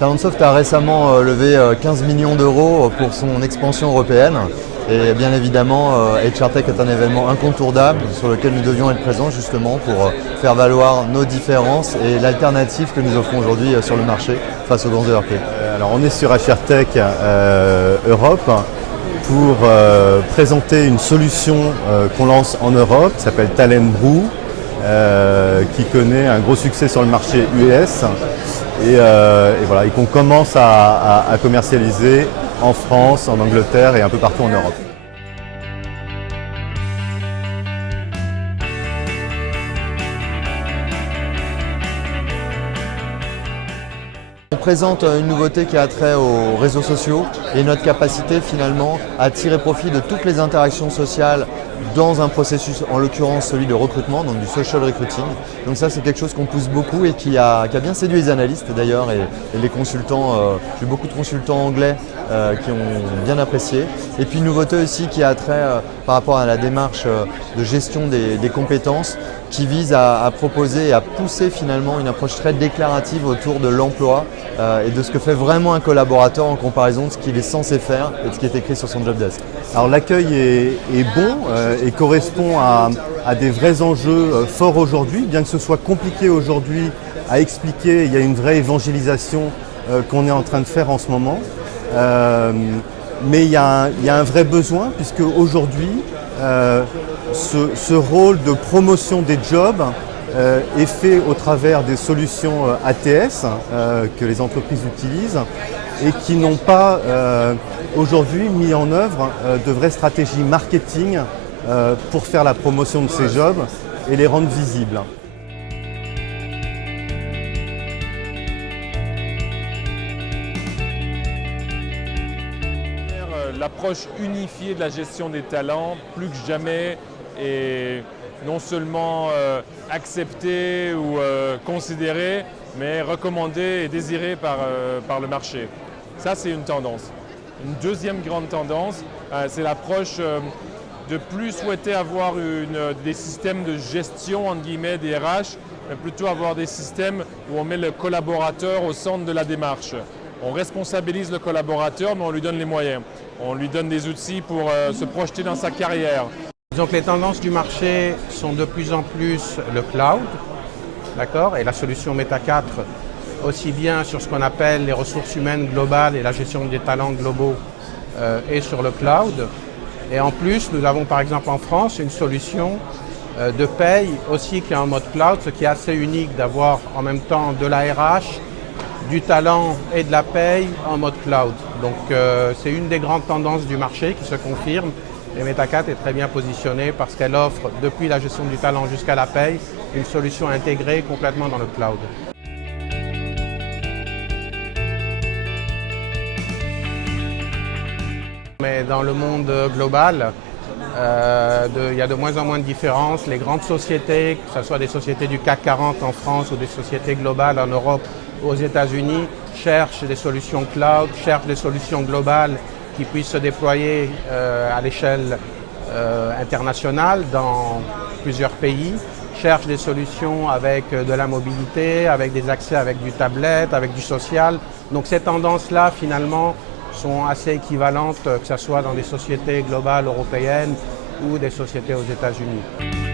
Talentsoft a récemment levé 15 millions d'euros pour son expansion européenne. Et bien évidemment, HRTech est un événement incontournable sur lequel nous devions être présents justement pour faire valoir nos différences et l'alternative que nous offrons aujourd'hui sur le marché face aux grands ERP. Alors on est sur HRTech Europe pour présenter une solution qu'on lance en Europe qui s'appelle Talentbrew, qui connaît un gros succès sur le marché US et voilà, et qu'on commence à commercialiser en France, en Angleterre et un peu partout en Europe. On présente une nouveauté qui a trait aux réseaux sociaux et notre capacité finalement à tirer profit de toutes les interactions sociales dans un processus, en l'occurrence celui de recrutement, donc du social recruiting. Donc ça c'est quelque chose qu'on pousse beaucoup et qui a bien séduit les analystes d'ailleurs et les consultants. J'ai beaucoup de consultants anglais qui ont bien apprécié. Et puis une nouveauté aussi qui a trait par rapport à la démarche de gestion des compétences qui vise à proposer et à pousser finalement une approche très déclarative autour de l'emploi et de ce que fait vraiment un collaborateur en comparaison de ce qu'il est censé faire et de ce qui est écrit sur son job desk. Alors l'accueil est bon et correspond à des vrais enjeux forts aujourd'hui, bien que ce soit compliqué aujourd'hui à expliquer. Il y a une vraie évangélisation qu'on est en train de faire en ce moment. Mais il y a un vrai besoin puisque aujourd'hui, ce rôle de promotion des jobs est fait au travers des solutions ATS que les entreprises utilisent et qui n'ont pas aujourd'hui mis en œuvre de vraies stratégies marketing pour faire la promotion de ces jobs et les rendre visibles. L'approche unifiée de la gestion des talents, plus que jamais, est non seulement acceptée ou considérée, mais recommandée et désirée par le marché. Ça, c'est une tendance. Une deuxième grande tendance, c'est l'approche de plus souhaiter avoir des systèmes de gestion, entre guillemets, des RH, mais plutôt avoir des systèmes où on met le collaborateur au centre de la démarche. On responsabilise le collaborateur, mais on lui donne les moyens. On lui donne des outils pour se projeter dans sa carrière. Donc les tendances du marché sont de plus en plus le cloud, d'accord, et la solution Meta 4, aussi bien sur ce qu'on appelle les ressources humaines globales et la gestion des talents globaux est sur le cloud. Et en plus, nous avons par exemple en France une solution de paye aussi qui est en mode cloud, ce qui est assez unique d'avoir en même temps de la RH, du talent et de la paye en mode cloud. Donc c'est une des grandes tendances du marché qui se confirme et Meta 4 est très bien positionnée parce qu'elle offre depuis la gestion du talent jusqu'à la paye une solution intégrée complètement dans le cloud. Mais dans le monde global, il y a de moins en moins de différences. Les grandes sociétés, que ce soit des sociétés du CAC 40 en France ou des sociétés globales en Europe ou aux États-Unis, cherchent des solutions cloud, cherchent des solutions globales qui puissent se déployer à l'échelle internationale dans plusieurs pays, cherchent des solutions avec de la mobilité, avec des accès avec du tablette, avec du social. Donc ces tendances-là, finalement, sont assez équivalentes, que ce soit dans des sociétés globales européennes ou des sociétés aux États-Unis.